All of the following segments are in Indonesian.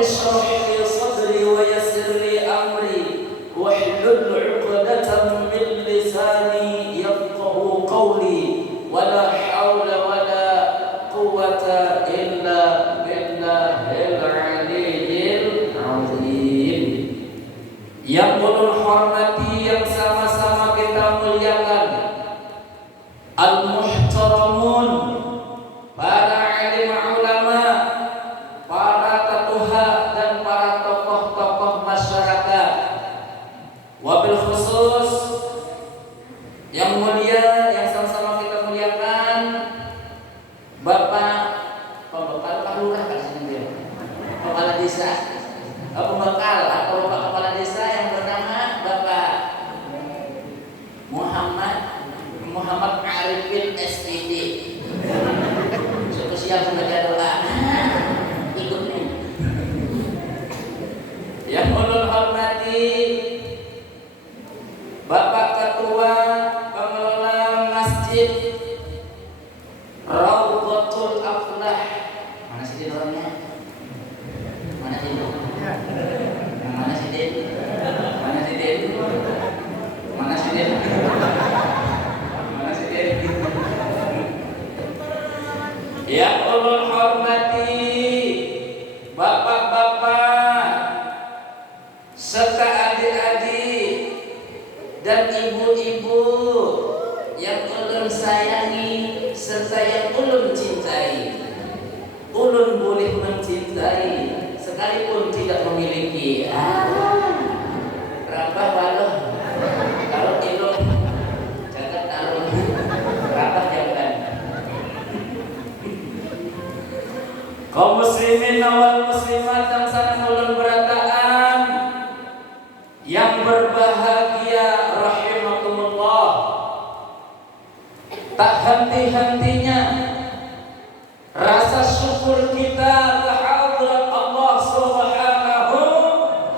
اشرح لي صدري ويسر لي أمري واحلل عقدة من لساني يفقهوا قولي ولا حول ولا قوة إلا بالله العلي العظيم. Yang ulul hormati, yang sama-sama kita muliakan, al-muhtaramun, para alim ulama, para tatuha dan para tokoh-tokoh masyarakat. Wabil khusus yang mulia, yang sama-sama kita muliakan, Bapak Pembekal Lurah kan sini, Kepala Desa, Pembekal atau Bapak Kepala Desa yang bernama Bapak Muhammad Arifin SPD. Siap membaca doa. Ikut nih. Yang ulul hormati Bapak Ketua Pengelola Masjid Raudhatul Aflah. Mana sih dia orangnya? Mana sih dia? Mana sih dia? Mana sih dia? Mana sih dia? Mana sih dia? Yang ulul hormati bapak-bapak serta adik-adik dan ibu-ibu yang ulun sayangi serta yang ulun cintai. Ulun boleh mencintai sekalipun tidak memiliki. Rabah walau kalau ilmu jangan taruh rabah jangan. Kaum muslimin wal muslimat yang sangat ulun berataan, yang berbahagia rahimakumullah, tak henti-hentinya rasa syukur kita kehadirat Allah Subhanahu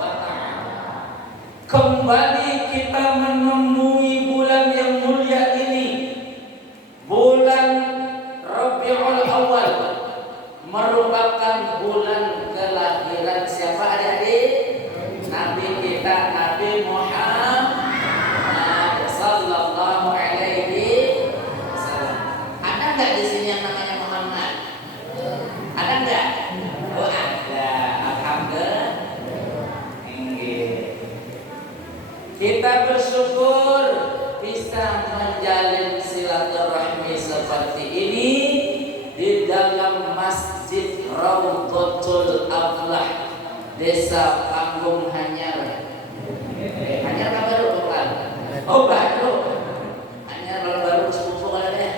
wa ta'ala. Kembali kita menemui bulan yang mulia ini, bulan Rabiul Awal, merupakan bulan kelahiran siapa adik-adik? Nabi kita, Nabi Muhammad sallallahu alaihi wasallam. Ada enggak di sini yang namanya Muhammad? Ada enggak? Oh ada. Alhamdulillah. Kita bersyukur bisa menjalin silaturahmi seperti ini di dalam Masjid Raudhatul Aflah, Desa Panggung Hanyar. Hanyar apa baru bukan? Oh baru. Hanyar baru sepupu kalian.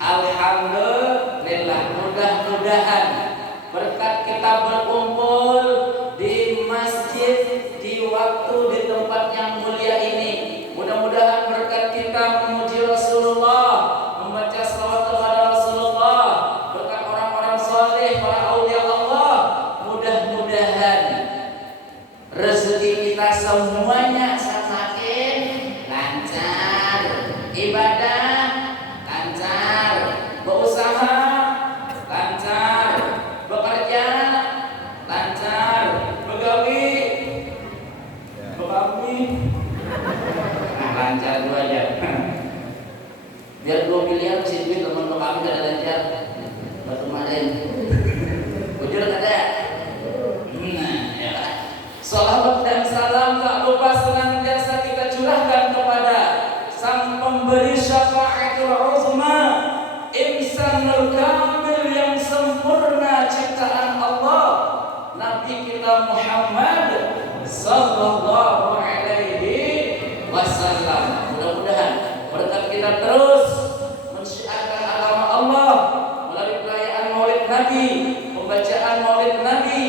Alhamdulillah, mudah-mudahan berkat kita berkumpul di masjid di waktu di tempat yang mulia ini, mudah-mudahan berkat kita memuji Rasulullah, membaca salawat kepada Rasulullah, berkat orang-orang saleh, para aulia Allah, mudah-mudahan rezeki kita semuanya semakin lancar, ibadah lancar, berusaha lancar, bekerja lancar, begawi lancar dua aja. Biar 2 miliar sih duit teman kami gak ada lancar. Batu kemarin bujur ada. Nah ya. Salawat dan salam tak lupa senantiasa kita curahkan kepada sang pemberi syafaatul uzma, insanul kamil yang sempurna ciptaan Allah, Nabi kita Muhammad sallallahu alaihi wasallam. Mudah-mudahan berkat kita terus mensyiarkan agama Allah melalui perayaan Maulid Nabi, pembacaan Maulid Nabi,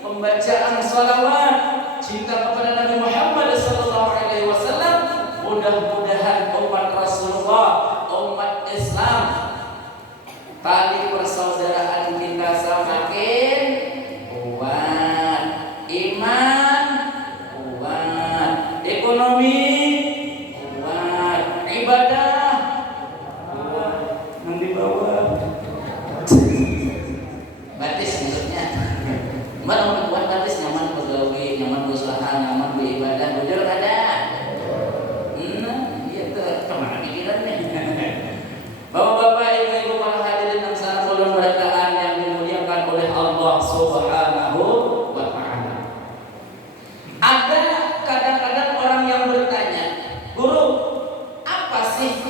pembacaan salawat, cinta kepada Nabi Muhammad sallallahu alaihi wasallam. Mudah-mudahan umat Rasulullah, umat Islam, tali persaudaraan kita semakin kuat, iman kuat, ekonomi kuat, ibadah kuat. Nanti bawa Batis maksudnya. Mbak mau buat batis nyaman bergaul, nyaman berusaha, nyaman beribadah, bujur ada. Gitu kemana pikirannya? Bapak-bapak, ibu-ibu, para hadirin yang sangat berbahagia yang dimuliakan oleh Allah Subhanahu wa Ta'ala. Ada kadang-kadang orang yang bertanya, guru, apa sih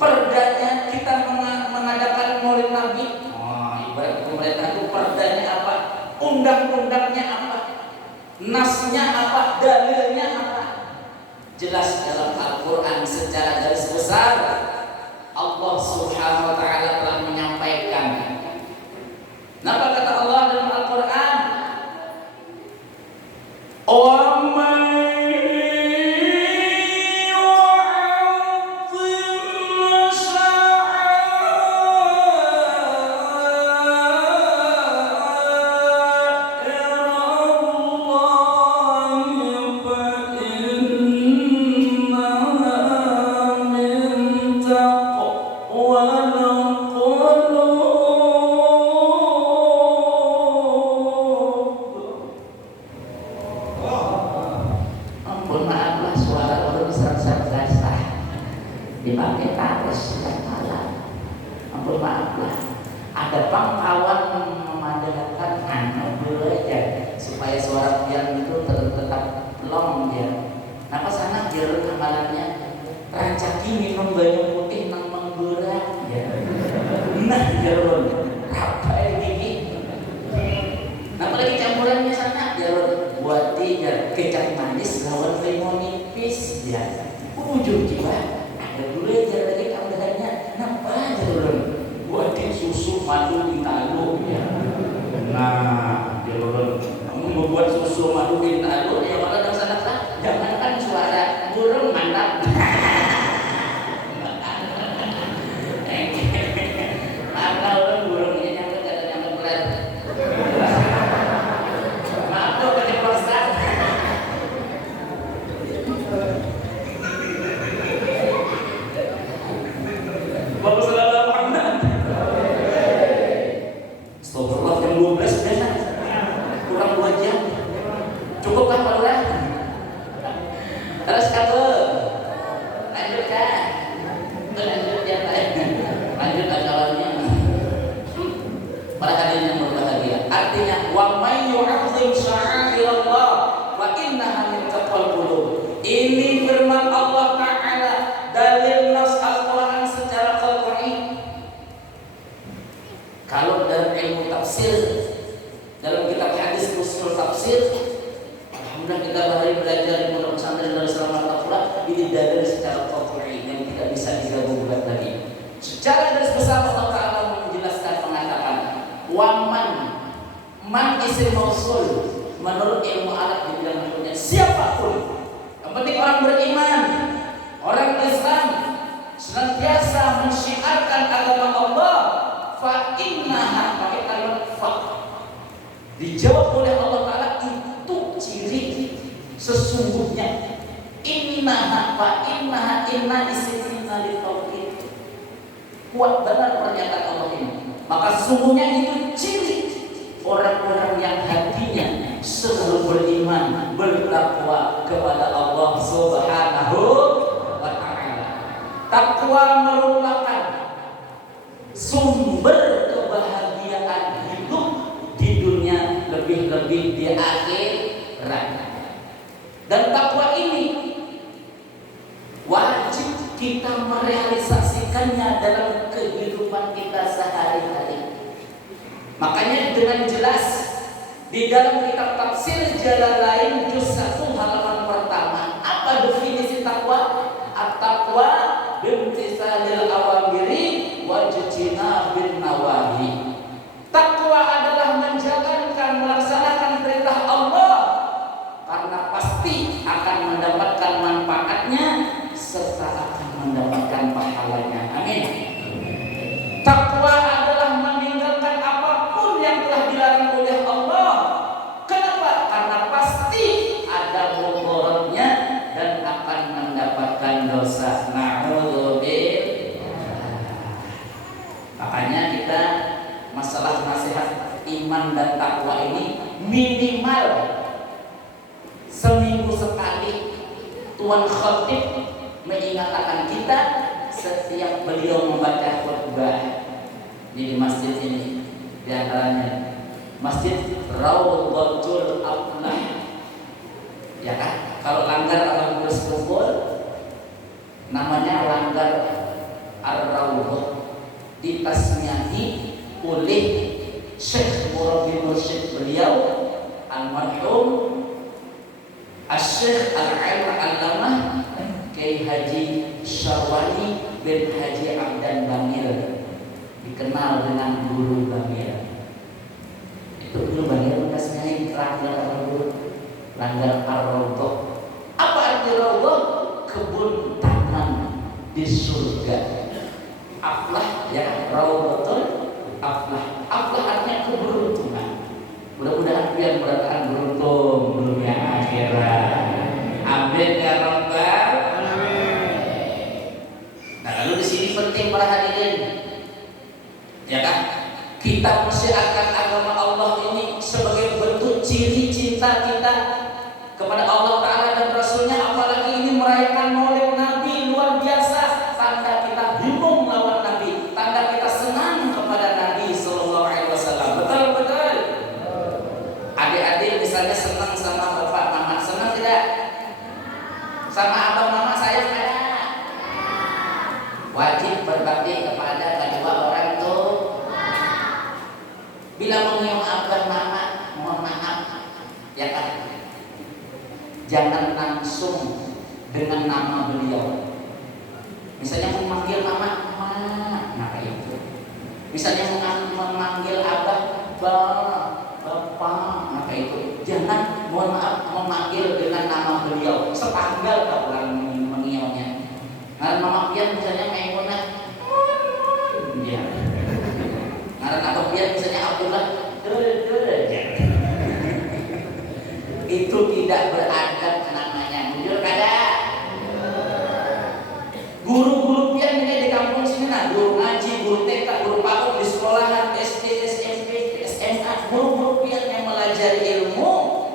perdanya kita mengadakan Maulid Nabi? Ibarat pemerintah itu perdanya apa? Undang-undangnya apa? Nasnya apa? Dalilnya apa? Jelas dalam Al-Quran secara garis besar Allah Subhanahu wa Ta'ala telah menyampaikan. Apa kata Allah dalam Al-Quran? Dipakai taris dan malam. Ampun maaflah. Ada pangkawan memadamkan anak belajar supaya suara pian itu tetap long dia. Napa sana biar amalannya rancaki minum banyu putih nang menggerak ya. Nah jarun apa gigi. Napa lagi campurannya sana jarun buat dia kecap manis lawan limau nipis ya. Ujung jiwa. Dulu aja lagi tambahannya napa aja dulu buatin susu madu intalu ya. Nah dulu kamu membuat susu madu intalu ya malah dalam sana jangankan suara burung mantap. Mantap orang burung ini nyampe kata nyampe berat. Maaf tuh keceplosan. Bapak saudara Muhammad. Astagfirullah jam 12 sudah kurang 2 jam. Cukup kan Pak Lurah? Terus kabel. Lanjutkan. Lanjut ya Pak. Lanjut acaranya. Para hadirin yang berbahagia. Artinya wa may yu'azzim sya'airallah wa innaha min taqwal qulub. Ini firman Allah Ta'ala, dalil nas Al-Quran secara qat'i. Kalau dalam ilmu tafsir, dalam kitab hadis usul tafsir, alhamdulillah kita bahari belajar di pondok pesantren Darussalam Al-Taqwa, ini dalil secara qat'i yang tidak bisa diragukan lagi. Secara garis besar Allah Ta'ala menjelaskan mengatakan waman man isim mausul menurut ilmu Arab di bidang hukumnya siapapun yang penting orang beriman, orang Islam senantiasa mensyiarkan agama Allah, fa innaha pakai kalimat fa dijawab oleh Allah Ta'ala itu ciri sesungguhnya innaha fa innaha inna isimna li tauhid. Kuat benar pernyataan Allah ini. Maka sesungguhnya itu ciri orang-orang yang hatinya selalu beriman, bertakwa kepada Allah Subhanahu wa Ta'ala. Takwa merupakan sumber kebahagiaan hidup di dunia, lebih-lebih di akhirat. Dan takwa ini wajib kita merealisasikannya dalam kehidupan kita sehari-hari. Makanya dengan jelas di dalam kitab tafsir Jalalain juz 1 halaman pertama, apa definisi takwa? At-taqwa bimtisalil awamiri wajtinabin nawahi. Takwa adalah menjalankan, melaksanakan perintah Allah karena pasti akan mendapatkan manfaatnya serta akan mendapatkan pahalanya. Amin. Takwa adalah meninggalkan apapun yang telah dilarang oleh Allah. Kenapa? Karena pasti ada mudaratnya dan akan mendapatkan dosa. Na'udzubillah. Makanya kita masalah nasihat iman dan takwa ini minimal seminggu sekali Tuan Khatib mengingatkan kita setiap beliau membaca khutbah di masjid ini, di antaranya Masjid Raudhatul Aflah. Ya kan? Kalau langgar atau berkumpul namanya langgar Ar-Raudhah, ditasmiahi oleh Syekh Murabbi Mursyid beliau almarhum Asy-Syaikh Al-Allamah Kiai Haji Syarwani bin Haji Abdan Bamil, dikenal dengan Guru Bamil. Itu Guru Bamil tasmiahi langgar Ar-Raudhah. Apa arti Raudhah? Kebun taman di surga. Aflah, ya, Raudhatul Aflah. Aflah artinya keberuntungan. Mudah-mudahan kalian merasakan beruntung dunia akhirat. Amin ya rabbal alamin. Nah, lalu di sini penting para hadirin, ya kan? Kita mensyiarkan agama Allah ini sebagai bentuk ciri cinta kita kepada Allah Ta'ala dan Rasulnya, apalagi ini merayakan maulid Nabi, luar biasa. Tanda kita bingung melawan Nabi, tanda kita senang kepada Nabi Sallallahu Alaihi Wasallam. Betul-betul. Adik-adik misalnya senang sama bapak mama, senang tidak? Sama abang mama sayang ada? Wajib berbakti kepada kedua orang tua. Bila mengium abang mama, mohon maaf, ya kan? Jangan langsung dengan nama beliau. Misalnya memanggil mama, ma, nah kayak itu. Misalnya memanggil abah, ba, bapak, nah kayak itu. Jangan, mohon maaf, memanggil dengan nama beliau. Sepanggal kau orang mengiaunya. Ngaran mama pian misalnya Maimunah, dia. Ngaran abah pian misalnya Abdullah, itu tidak beradab namanya. Jujur kada? Guru-guru pian ini di kampung sini, nah, guru ngaji, guru TK, guru PAUD di sekolahan SD, SMP, SMA, guru-guru pian yang melajari ilmu,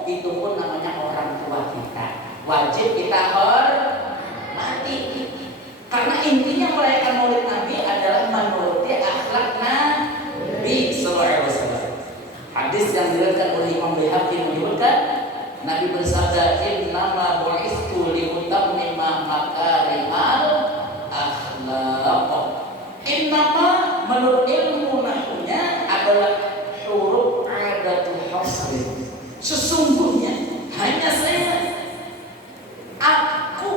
itu pun namanya orang tua kita. Wajib kita hormati. Karena intinya merayakan maulid Nabi adalah menuruti akhlak Nabi sallallahu alaihi wasallam. Hadis yang diriwayatkan oleh Imam Baihaqi menyebutkan Nabi bersabda, "Innama bu'istu liutammima makarimal akhlaq." Innama menurut ilmu nahwunya adalah huruf adatul hasr. Sesungguhnya hanya saya, aku,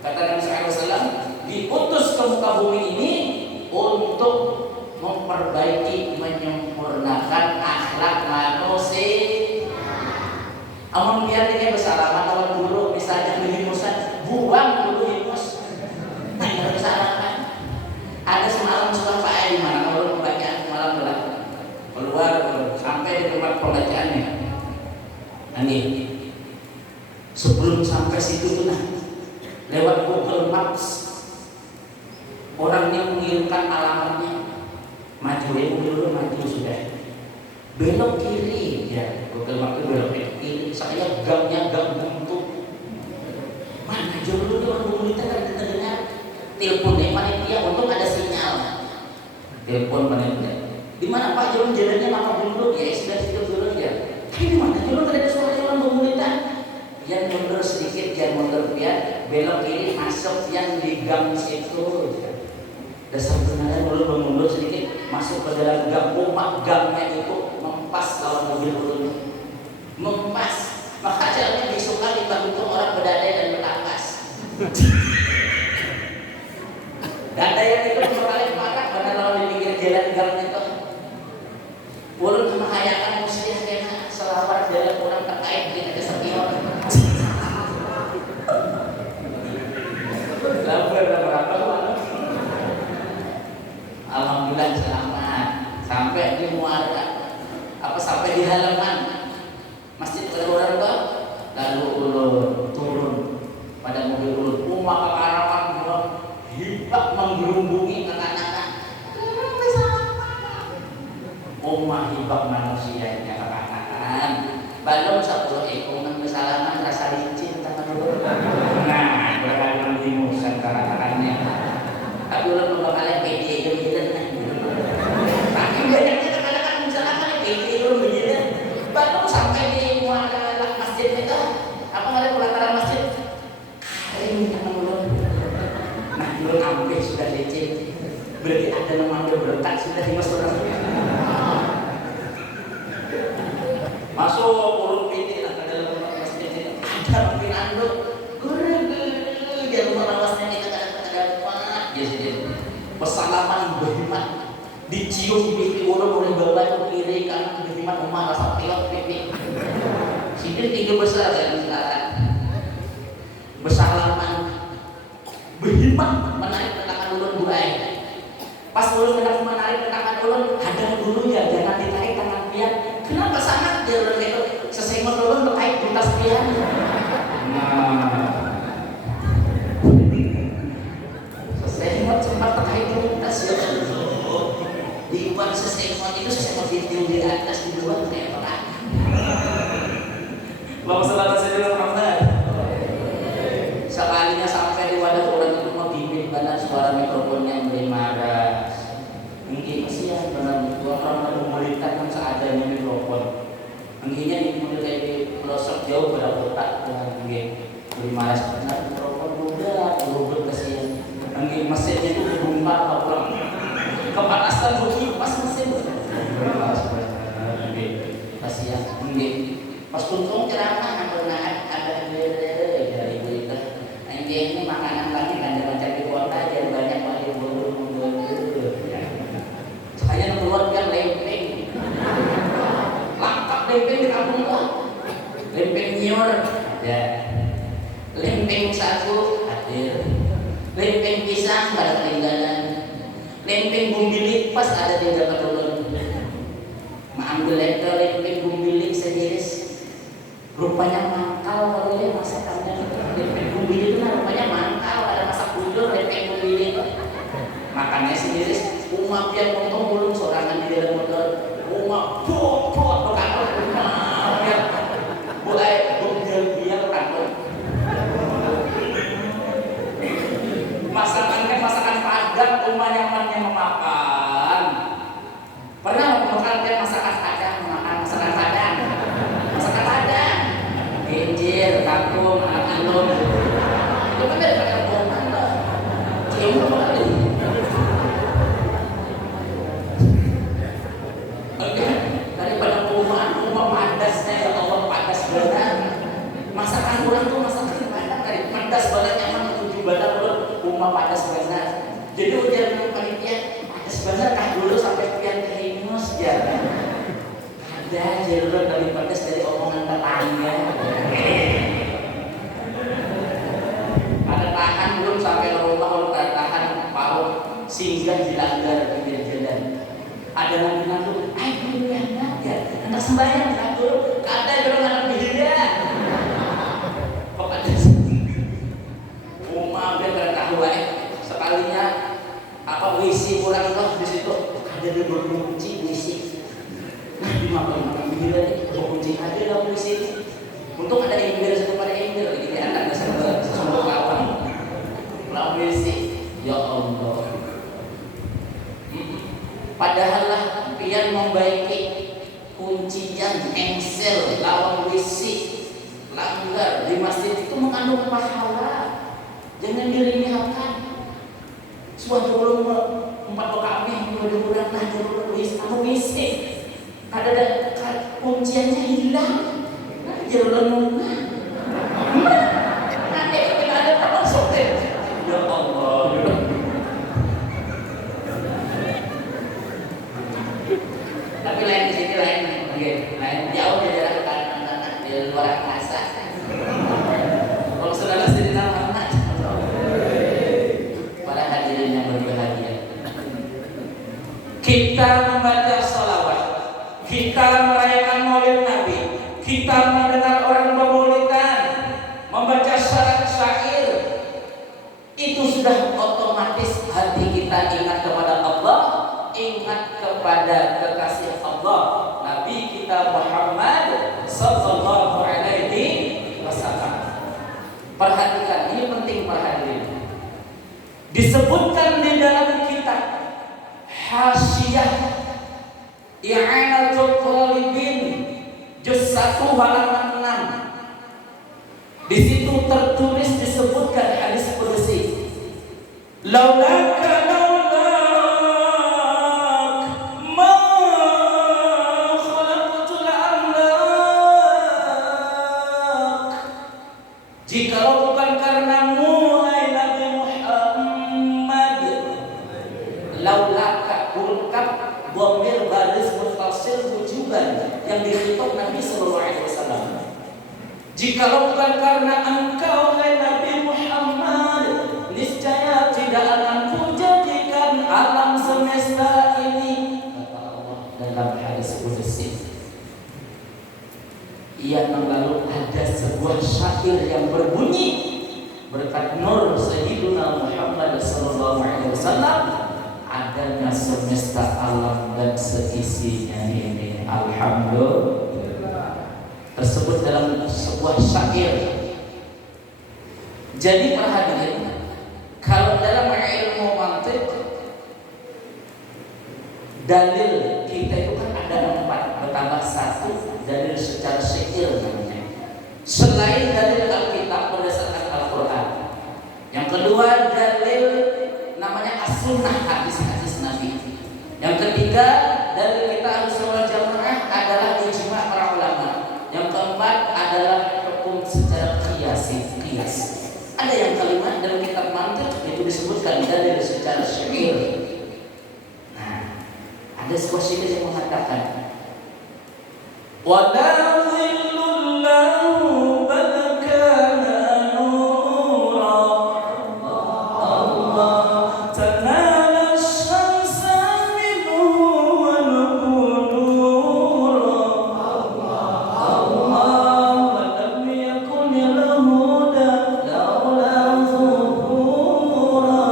kata Nabi SAW, diutus ke muka bumi ini untuk memperbaiki, menyempurnakan akhlak manusia. Amun biar dia bersalaman lawan guru, misalnya berhimusan, buang dulu himus. Nah, nggak bersalaman. Ada semalam sudah Pak di mana kalau pembacaan semalam telah keluar sampai di tempat pembacaannya. Nanti sebelum sampai situ tuh, nah, lewat Google Maps orang yang mengirimkan alamatnya, maju ya, dulu maju sudah, belok kiri ya, Google Maps belok kiri, saya gamnya gam buntu, mana jauh dulu orang pemerintah kan kita dengar, telepon panitia, untung ada sinyal, telepon panitia, di mana Pak jalannya lama dulu ya, sudah situ dulu ya, di mana dulu ada suara orang pemerintah, yang mundur sedikit, yang mundur biar belok kiri masuk yang di gang situ. Dasar sebenarnya belum mundur sedikit masuk ke dalam gang, umat gangnya itu mempas lawan mobil ulun, mempas, maka jalannya disuka dibantu orang berdadai dan bernapas. Dadaian itu sekali makan karena lawan di pinggir jalan gangnya itu. Ulun menghayakan musliah dengan selawat dalam orang terkait dengan kesepian. Alhamdulillah selamat sampai di muara, sampai di halaman masjid orang tua, lalu ulun turun pada mobil ulun, maka karawan ulun hibak menggerungungi anak-anak, omah hibak coba manusianya kekanan balong 10 ekor bersalaman rasa licin tangan dulu. Nah berkali limusan kekakannya tapi ulun kalian pede gitu tapi banyaknya kadang-kadang bersalaman pede gitu balong sampai di muara masjid itu apa ada pelataran masjid ini tangan ulun. Nah ulun ambil sudah licin berarti ada nama udah berletak sudah dimasuk masuk urut piti lah ke dalam masjid itu ada mungkin anduk guru dia rumah rawasnya kita kadang-kadang apa ya sih pesalaman berhemat dicium pipi urut oleh bawah ke kiri kanan berhemat rumah rasa pilot pipi sini 3 besar dan selatan bersalaman berhemat menarik tangan ulun buai. Pas ulun hendak menarik tangan ulun, hadang dulu ya, jangan ditarik tangan pian. Kenapa sangat dia ulun itu sesengot ulun terkait buntas pian. Nah, sesengot sempat terkait buntas ya. Dibuat sesengot itu sesengot di atas dibuat kayak apa? Bapak selatan saja Muhammad. Sekalinya sampai di wadah orang itu mau bimbing badan suara mikrofonnya yang beri marah. Mungkin kasihan benar orang memberitakan seadanya mikrofon. Mungkinnya di pelosok jauh pada kotak dengan mungkin beri marah sebenarnya mikrofon muda berubah kasihan. Mungkin mesinnya itu dibongkar apa kepanasan rugi pas mesin. Kasihan mungkin pas tuntung ceramah ada dari berita. Ini makanan lagi kan macam di kota jadi banyak kali saya keluarkan lempeng lengkap lempeng di kampung gua lempeng nyor ya lempeng sagu hadir lempeng pisang pada ketinggalan lempeng bumbilik pas ada di dekat ulun ambil lempeng bumbilik sejenis rupanya mangkal kalau dia masakannya lempeng bumbilik itu rupanya mangkal ada masak bujur lempeng bumbilik makannya sendiri rumah pian ngomong belum sorangan di dalam motor rumah bobot ke kantor rumah pian boleh biar ke kantor masakan Padang rumah nyamannya memakan pernah makan pian masakan Padang masakan Padang injil, kangkung, anak ilum itu kan dari Padang Boman lah cium apa kali dari Padang Boman rumah padasnya ya Allah padas benar masakan orang tuh masakan Padang dari padas banget nyaman menuju Padang rumah padas benar jadi ujian dengan panitia padas benar kah dulu sampai pian ke Hinus ya ada jalur dari padas dari omongan tetangga ada tahan belum sampai ke rumah kalau tahan paut singgah di langgar pinggir jalan ada yang bilang tuh ayo dulu yang ya anak sembahyang tak dulu kata dulu anak bijaya kok ada rumah dia gak tahu sekalinya apa WC kurang loh di situ ada di berkunci WC nah di makan bijaya nih berkunci ada dalam WC untung ada ember satu pada ember jadi anak sesungguh kawan lawan WC ya Allah padahal lah pian membaiki kuncian engsel lawan WC langgar di masjid itu mengandung pahala jangan diremehkan suatu ulun 4 kami yang kurang nah dulu WC ada kunciannya hilang jalan nanti kita ada termasuk deh ya Allah tapi lain di sini lain jauh dari daerah di luar angkasa kalau saudara sendiri nama para hadirin yang berbahagia kita membaca sholawat kita merayakan maulid Nabi kita mendengar orang bermaulidan membaca syair itu sudah otomatis hati kita ingat kepada Allah ingat kepada kekasih Allah kita Muhammad sallallahu alaihi wasallam. Perhatikan, ini penting perhatian. Disebutkan di dalam kitab Hasyiah I'anatul Talibin juz 1 halaman 6. Di situ tertulis disebutkan hadis qudsi. Laulaka ma khalaqtul amlak. Jikalau bukan karenamu hai Nabi Muhammad, laulaka kulkap dhamir baris muttasil wujuban yang dihitung Nabi sallallahu alaihi wasallam. Jikalau bukan karena engkau hai Nabi Muhammad, niscaya tidak akan kujadikan alam semesta ini, kata Allah dalam hadis qudsi. Yang lalu ada sebuah syair yang berbunyi, berkat nur Sayyidina Muhammad sallallahu alaihi wasallam adanya semesta alam dan seisinya ini. Alhamdulillah. Tersebut dalam sebuah syair. Jadi perhatikan, kalau dalam ilmu mantiq dalil kita itu kan ada 4 bertambah 1 dalil secara syair namanya. Selain dalil Alkitab berdasarkan Al-Quran, yang kedua dalil namanya as-sunnah, hadis-hadis Nabi. Yang ketiga dalil kita Ahlussunnah wal Jamaah adalah ijma' para ulama. Yang keempat adalah hukum secara qiyas. Ada yang kalimat dalam kitab mantiq itu disebutkan dalil secara syair. Nah, ada sebuah syair yang mengatakan wa la dhillul lahu bal kana nura Allah tanala syamsa minhu wa nura Allah wa lam yakun lahu laula zuhura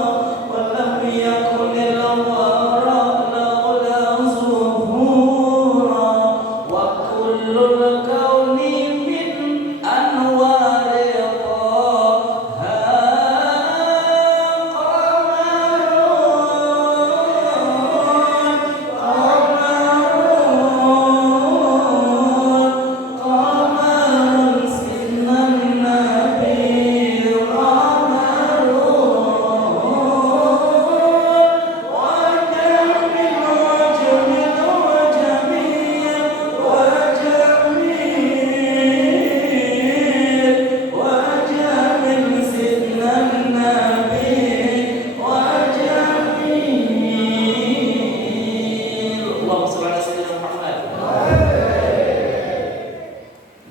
wa lam yakun lahu laula zuhura wa kullul kauni min anwari qamarun sinnan nabi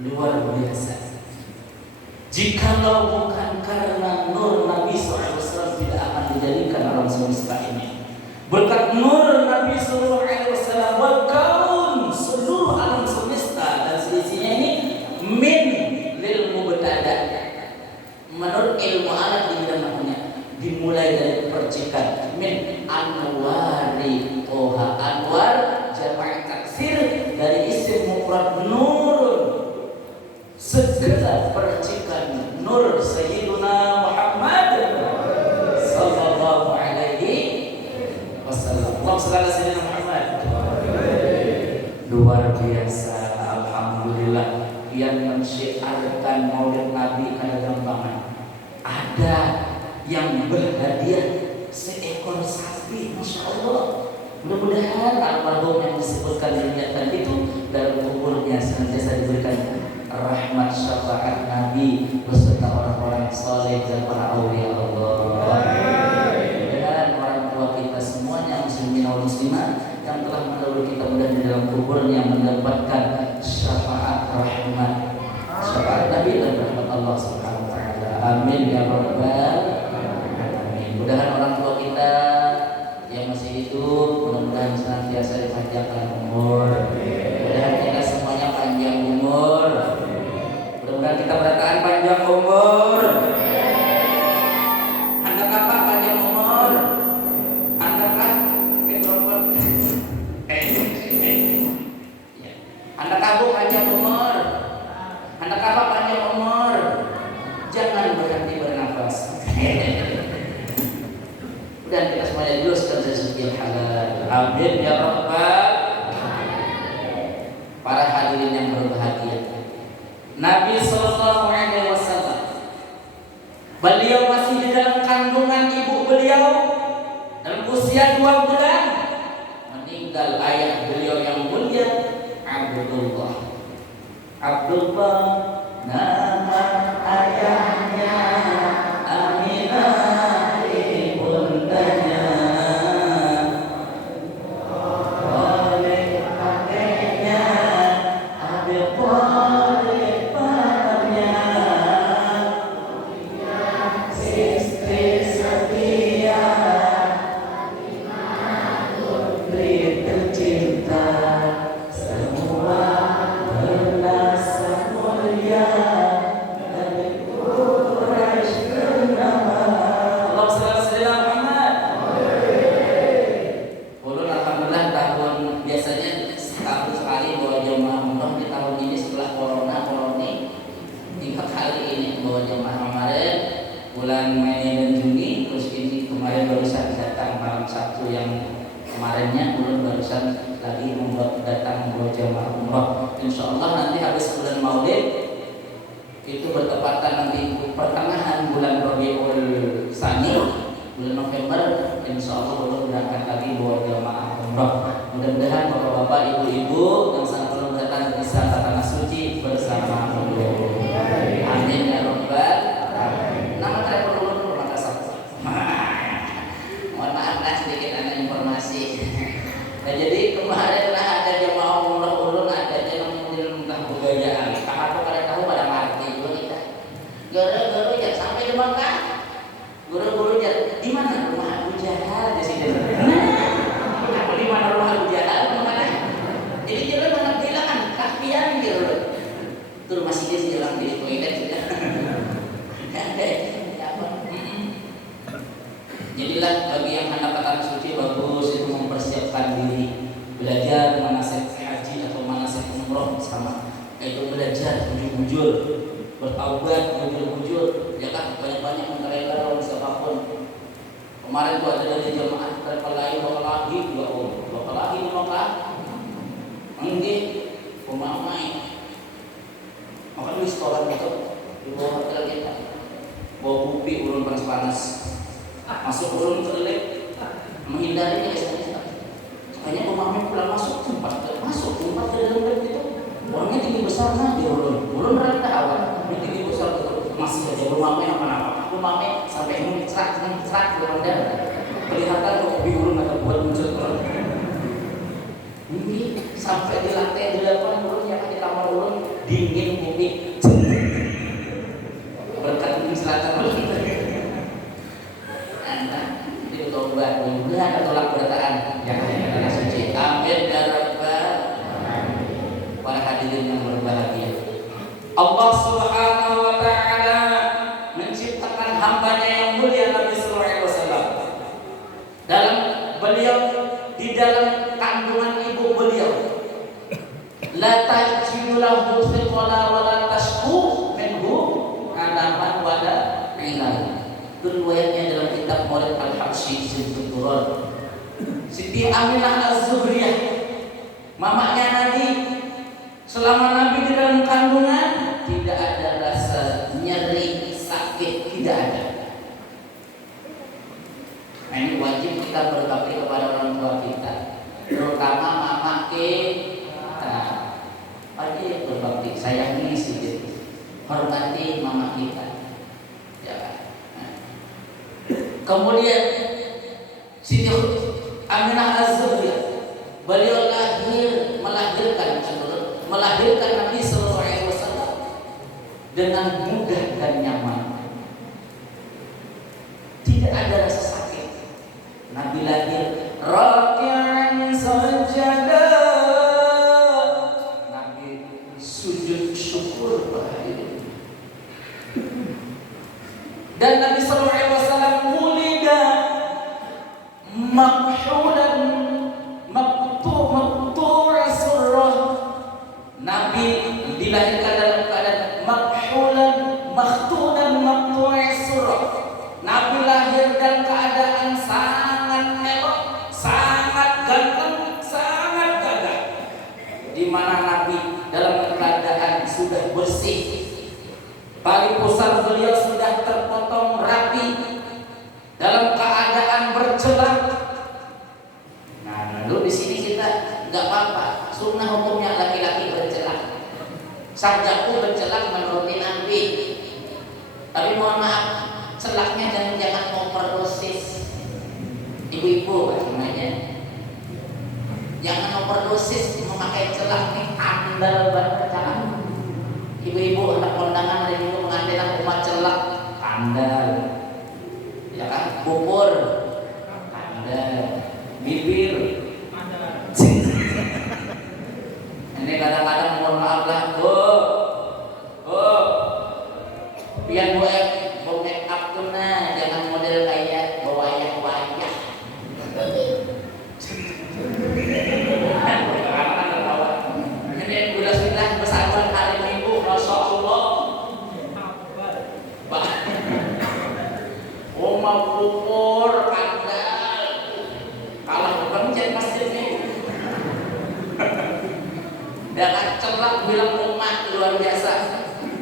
luar biasa. Jikalau bukan karena nur Nabi SAW tidak akan dijadikan alam semesta ini. Berkat nur Nabi SAW wal kaun, seluruh alam semesta dan seisinya ini min lil mubtada. Menurut ilmu alat di bidang nahunya dimulai dari percikan min anwari toha, anwar jamak taksir dari isim mufrad nurun, segala percikan nur Sayyiduna Muhammad sallallahu alaihi wasallam. Allahumma shalli ala Sayyidina Muhammad. Luar biasa, alhamdulillah. Yang mensyiarkan maulid Nabi kada gampangan. Ada yang berhadiah seekor sapi, masya Allah. Mudah-mudahan almarhum yang disebutkan diniatkan itu dalam kuburnya senantiasa diberikan rahmat syafaat Nabi beserta orang-orang saleh dan para aulia Allah. Dan orang tua kita semuanya muslimin wal muslimat yang telah mendahului kita mudah di dalam kuburnya mendapatkan syafaat rahmat syafaat Nabi dan rahmat Allah Subhanahu wa taala. Amin ya rabbal alamin. Mudah-mudahan orang tua kita yang masih hidup mudah-mudahan senantiasa dipanjangkan umur. Mudah-mudahan kita Anak aku panjang umur, anak kakak panjang umur, jangan berhenti bernafas. Dan kita semuanya dulu sekarang rezeki yang halal. Amin ya rabbal. Para hadirin yang berbahagia, Nabi Sallallahu Alaihi Wasallam, beliau masih di dalam kandungan ibu beliau dalam usia 2 bulan meninggal ayah beliau yang mulia Abdullah. Abdullah nama ayahnya, Aminah ibundanya, oleh kakeknya Abi Thalib pamannya, istri setia putri tercinta, semua berasa mulia dari Quraisy ternama. Allah sallallahu Muhammad. Ulun alhamdulillah tahun biasanya setahun sekali bawa jemaah umroh. Di tahun ini setelah corona ini 3 kali ini bawa jemaah. Kemarin bulan Mei dan Juni, terus ini kemarin barusan datang malam Sabtu yang kemarinnya ulun barusan lagi membuat datang bawa jemaah umroh. Insya Allah nanti habis bulan Maulid itu bertepatan nanti pertengahan bulan Rabiul Tsani, bulan November, insya Allah ulun berangkat lagi bawa jemaah umroh. Mudah-mudahan bapak-bapak, ibu-ibu yang sangat perlu datang bisa ke tanah suci bersama ulun. Amin ya rabbal. Nama telepon ulun ke Makassar. Mohon maaf lah sedikit ada informasi. Nah, jadi kemarin lah ada jemaah umroh ulun ada yang tentang kebudayaan. Kakak pada tahu pada mati juga kita. Guru-guru jangan sampai di Mekah. Guru-guru jangan di mana rumah Abu Jahal di sini. Aku di mana rumah Abu Jahal mana? Jadi jangan mana bilang kan kafian gitu. Itu masih di jalan di toilet sudah. Jadilah bagi yang hendak ke tanah suci bagus itu mempersiapkan diri, belajar manasik haji atau manasik umroh sama, yaitu belajar bujur-bujur, bertaubat bujur-bujur, ya kan, banyak-banyak mengerela lawan siapapun. Kemarin tuh ada dari jemaah travel lain bakal lagi, ya Allah, bakal lagi di Mekah, enggak, pemamai, maka di restoran itu di bawah hotel kita, bawa kopi ulun panas-panas. Masuk urun terlek menghindari biasanya. Makanya pemahaman pulang masuk tempat ke dalam bed itu orangnya tinggi besar nah dia ulun rendah awal tapi tinggi besar itu masih aja pemahaman apa pemahaman sampai mencerak rendah kelihatan kok kopi ulun atau buat muncul terus ini sampai di lantai 8 ulun yang di kamar ulun dingin kopi berkat di selatan ulun. Tobat, mudah-mudahan tolak bertaan yang ada di tanah suci. Amin ya rabbal. Para hadirin yang berbahagia, Allah Subhanahu wa taala menciptakan hambanya yang mulia Nabi sallallahu alaihi wasallam. Dalam beliau di dalam kandungan ibu beliau, la tajidu lahu thiqala wa la tashku minhu adaman wa la ilal. Riwayatnya dalam kitab Murid Al-Habsyi Siti Duror. Siti Aminah Az-Zuhriyah, mamanya Nabi, selama Nabi di dalam kandungan tidak ada rasa nyeri, sakit, tidak ada. Nah, ini wajib kita berbakti kepada orang tua kita, terutama mama kita. Wajib berbakti, sayangi sedikit, hormati mama kita. Kemudian Siti Aminah Az-Zuhriyah, beliau melahirkan Nabi sallallahu alaihi wasallam dengan mudah dan nyaman. Tidak ada rasa sakit. Nabi lahir raki'an sajada. Nabi sujud syukur bahagia. Dan Nabi sallallahu alaihi wasallam mulida makhulan maqtu' surrah, dilahirkan dalam keadaan makhulan, makhtunan, maqtu'is surah. Nabi lahir dalam keadaan sangat elok, sangat ganteng, sangat gagah. Di mana Nabi dalam keadaan sudah bersih, tali pusar beliau sudah terpotong rapi, dalam keadaan bercelak. Nah, lalu di sini kita nggak apa-apa, sunnah hukumnya laki-laki bercelak, sarjaku bercelak menuruti Nabi. Tapi mohon maaf, celaknya jangan overdosis. Ibu-ibu namanya, jangan overdosis memakai celak nih, andal banget celak. Ibu-ibu anak kondangan hari Minggu pengantin umat celak, andal, ya kan, bubur, andal, bibir, ini kadang-kadang mohon maaf lah, biar bu make up tuh, nah jangan model kayak wayah-wayah. Ini sudah bersahabat hari Minggu, Masya Allah. Oh mau bubur, kandal, kalau bukan jadi masjid nih. Dengan celak bilang umat luar biasa,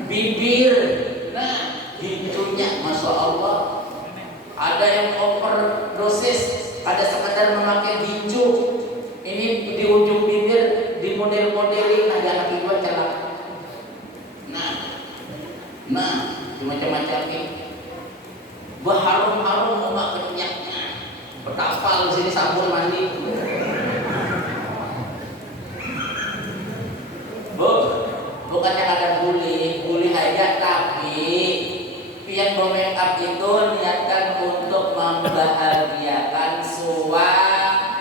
bibir, nah hidungnya Masya Allah. Ada yang overdosis, ada sekedar memakai hijau, ini di ujung bibir di model-modelin aja anak ibu celak. Nah macam-macam ini. Berharum-harum omak kenyaknya, bertafal di sini sabun mandi. Bukannya ada bully aja, tapi yang make up itu niatkan untuk membahagiakan suami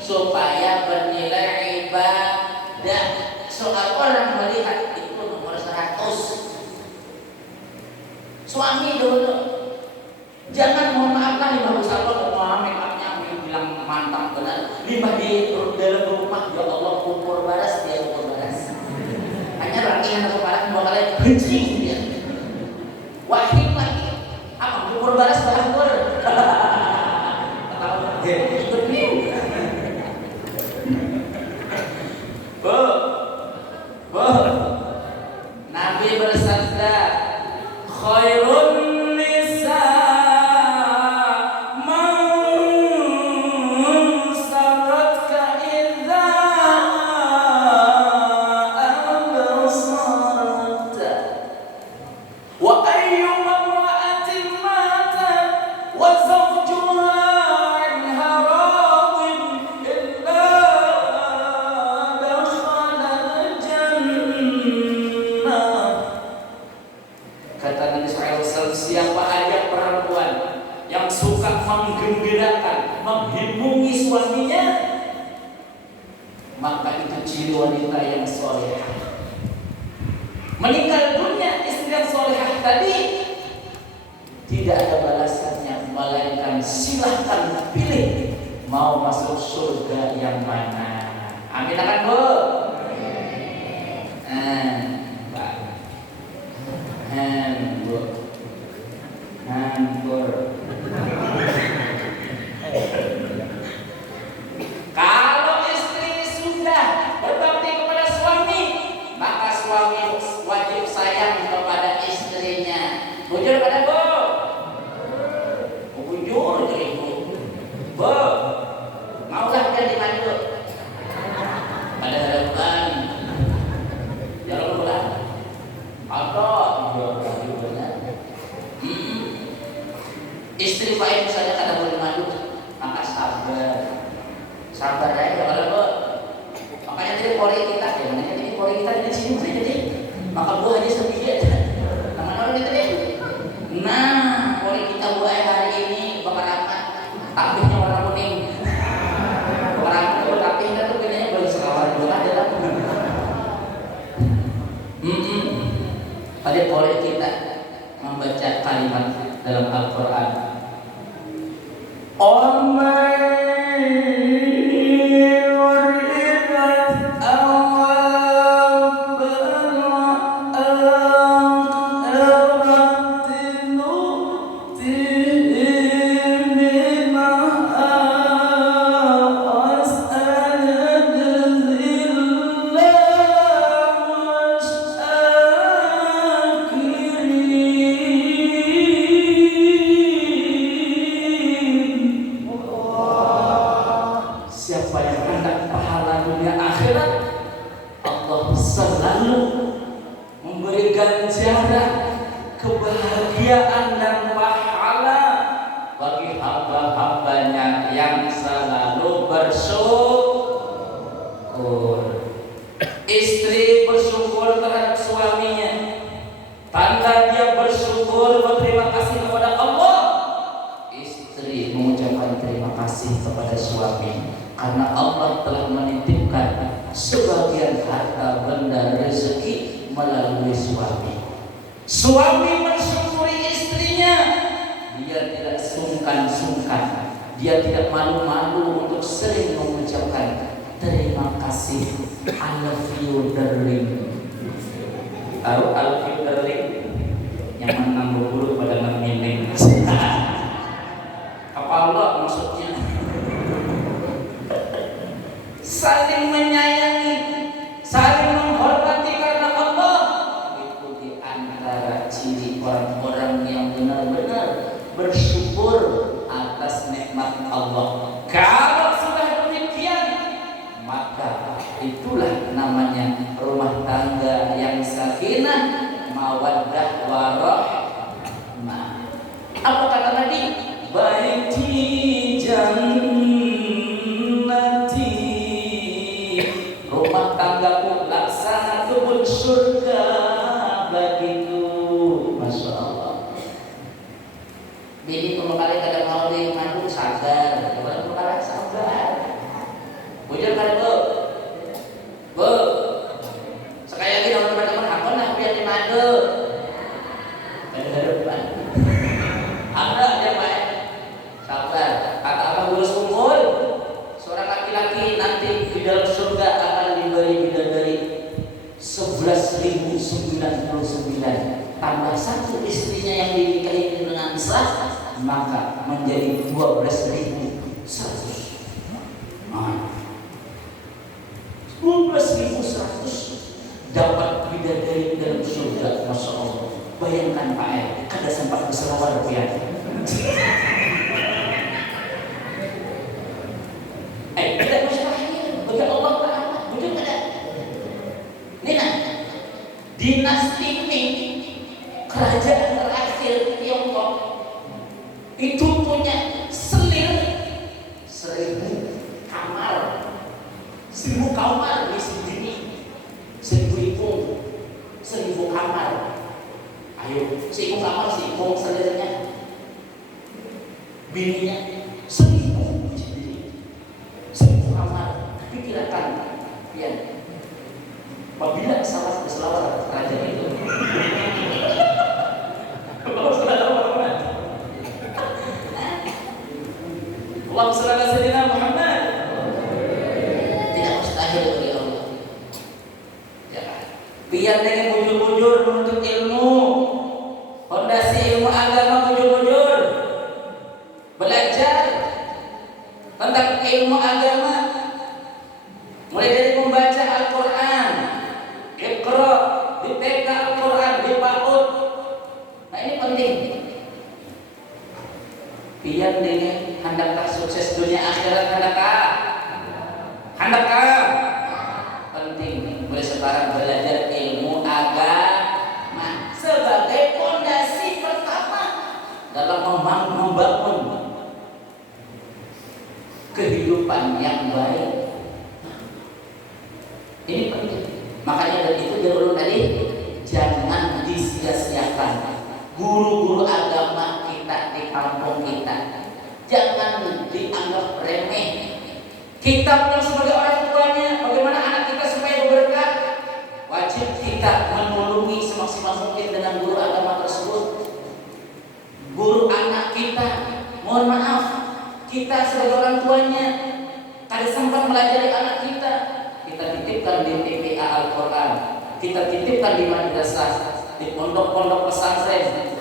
supaya bernilai ibadah. Soal orang melihat itu nomor 100. Suami dulu, jangan mohon maaf lah lima besar make upnya bilang mantap benar. Lima di dalam rumah, ya Allah, ukur baras dia ukur baras. Hanya laki yang kepala dua kali benci dia. Wahid lagi, apa ukur baras bahagur? Bening. Nabi bersabda, khairun nisa man saratka idza absarta wa ayyu imra'atin matat wa zawjuha anha radin illa dakhala al-jannah. Kata Nabi SAW, siapa aja perempuan yang suka menggembirakan, menghimungi suaminya, maka itu ciri wanita yang solehah. Meninggal dunia istri yang solehah tadi tidak ada balasannya, melainkan silahkan pilih mau masuk surga yang mana. Amin akan bu. Kalau istri sudah berbakti kepada suami, maka suami wajib sayang kepada istrinya. Bujur pada bu, bujur jadi bu. Bu, maulah jadi maju pada hadapan jalan bulan. Atau istri baik misalnya kada boleh maju, maka sabar aja kalau bu. Makanya jadi pori kita, ya makanya jadi pori kita di sini, makanya jadi maka bu aja sedikit, nama orang kita deh. Nah, pori kita bu hari ini bakar amat, tapihnya warna kuning, bakar amat bu tapih kita tuh kayaknya boleh sekawar dua aja lah. Tadi pori kita membaca kalimat dalam Al-Quran. selalu memberi ganjaran, kebahagiaan dan pahala bagi hamba-hambanya yang selalu bersyukur. Istri bersyukur terhadap suaminya, tanda dia bersyukur, berterima kasih kepada Allah. Istri mengucapkan terima kasih kepada suami karena Allah telah menitipkan sebagian harta benda rezeki melalui suami. Suami mensyukuri istrinya, dia tidak sungkan-sungkan, dia tidak malu-malu untuk sering mengucapkan terima kasih, I love you darling. Tahu I love you darling? Nyaman nambah buruk pada ngemineng. Apa Allah maksudnya? Saling menyayangi, saling menghormati karena Allah. Itu di antara ciri orang-orang yang benar-benar bersyukur atas nikmat Allah. Kalau sudah demikian, maka itulah namanya rumah tangga yang sakinah, mawaddah, warahmah. Apa kata tadi? Baiti jannati, rumah tanggaku laksana kebun surga bagiku. Masya Allah. Bini pemekali kadang mau di madu sabar, bukan pemekali sabar. Bujur kan bu, bu. Sekali lagi nama teman-teman aku nak biar di madu. Ada dia baik. Sabar. Kata apa ngurus kumpul? Seorang laki-laki nanti di dalam surga akan diberi bidadari 11.099 tambah satu istrinya yang dinikahi dengan sah, maka menjadi 12.100. Nah, 12.100 dapat bidadari dalam surga. Masya Allah. Bayangkan Pak R, kada sempat berselawat rupiah. Tidak mustahil bagi Allah Ta'ala. Wujud kada. Nina, dinasti Ming, kerajaan terakhir Tiongkok, itu punya selir 1.000 kamar. 1.000 kamar di sini, 1.000 ipung, 1.000 kamar. Ayo, 1.000 kamar, 1.000 selirnya, bininya 1.000 kamar. Pikirkan, ya, apabila salah berselawat raja itu, kalau selawat Allah sallallahu alaihi Muhammad, tidak mustahil bagi Allah. Ya, biar dengan bujur-bujur menuntut ilmu, fondasi ilmu agama, bujur-bujur belajar tentang ilmu agama, mulai dari membaca Al-Quran, Iqra, di TK Al-Quran, di PAUD. Nah ini penting. Biar dengan hendakkah sukses dunia akhirat, hendakkah penting mulai sekarang belajar ilmu agama sebagai fondasi pertama dalam membangun kehidupan yang baik. Ini penting. Makanya dari itu dulu tadi jangan disia-siakan guru-guru agama kita di kampung kita. Jangan dianggap remeh. Kita yang sebagai orang tuanya, bagaimana anak kita supaya berberkah, wajib kita menolongi semaksimal mungkin dengan guru agama tersebut. Guru anak kita, mohon maaf, kita sebagai orang tuanya ada sempat melajari anak kita. Kita titipkan di TPA Al-Quran, kita titipkan di madrasah, di pondok-pondok pesantren.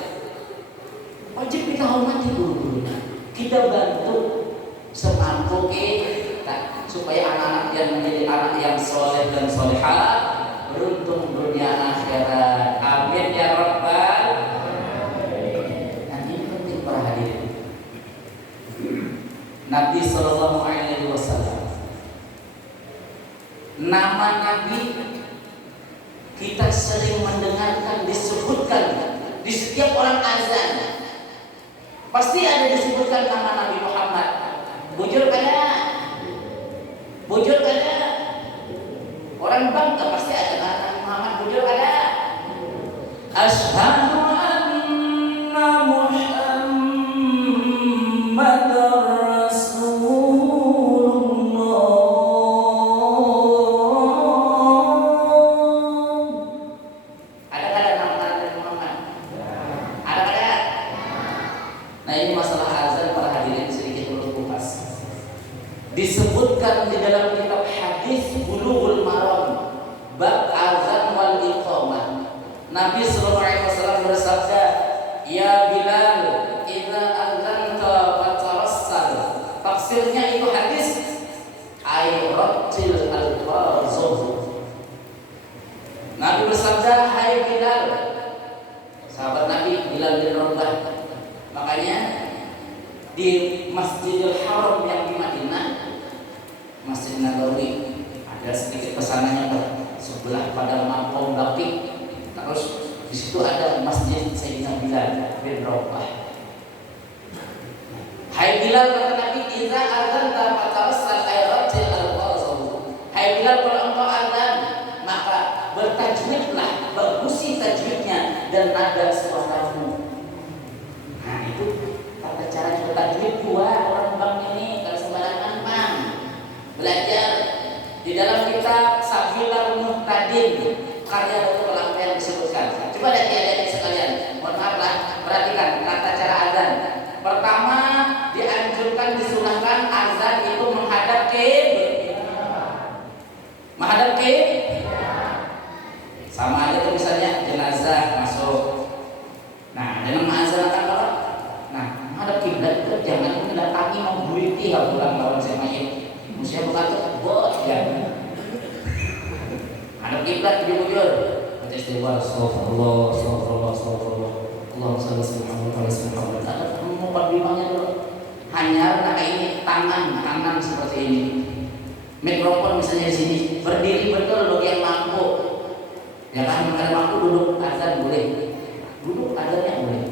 Wajib kita hormati guru-gurunya. Kita bantu semampu kita supaya anak-anak yang menjadi anak yang soleh dan solehah, beruntung dunia akhirat. Amin ya Rabbal. Dan ini penting para hadirin. Nabi Sallallahu Alaihi Wasallam, nama Nabi kita sering mendengarkan disebutkan di setiap orang azan pasti ada disebutkan nama Nabi Muhammad. Bujur kada? Bujur kada? Orang bangga pasti ada nama Nabi Muhammad. Bujur kada? Asyhadu anna Muhammadar Rasulullah. Ada kada nama Nabi Muhammad? Ada kada? Nah, ini masalah azan para hadirin sedikit perlu kupas. Disebutkan di dalam kitab hadis Bulughul Maram bab azan wal iqamah. Nabi sallallahu alaihi wasallam bersabda, "Ya Bilal, idza adzanta fatarassal." Tafsirnya itu hadis ay rattil alfazah. Nabi bersabda, "Hai Bilal." Sahabat Nabi Bilal bin Rabah. Makanya di Masjidil Haram yang di Madinah, Masjid Nabawi, ada sedikit pesanannya sebelah pada Maqam Baqi. Terus di situ ada Masjid Sayyidina Bilal bin Rabah. Hai Bilal, kata Nabi, "Idza adzanta fatarassal ay rattil alfazah." Hai Bilal, kalau engkau azan maka bertajwidlah, bagusi tajwidnya dan nada suaramu. Nah, itu tata cara bertajwid buat orang bang ini kalau sembarangan bang. Belajar di dalam kitab Sabilul Muhtadin karya Dr. Lampe yang disebutkan. Coba lihat adik-adik sekalian. Mohon maaf lah, perhatikan tata cara azan. Pertama, dianjurkan disunahkan azan itu menghadap ke sama aja tuh, misalnya jenazah masuk. Nah, dalam azan akan apa? Nah, menghadap kiblat itu jangan mendatangi mengguliti pulang lawan saya mayit. Musia berkata, "Bos ya." Hadap kiblat bujur. Baca istighfar, astagfirullah, astagfirullah, astagfirullah. Allahumma shalli ala Muhammad. Ada mukadimahnya dulu. Hanya nah ini tangan seperti ini. Mikrofon misalnya di sini, berdiri betul bagi yang mampu. Ya kan, kalau mampu duduk azan boleh. Duduk azannya boleh.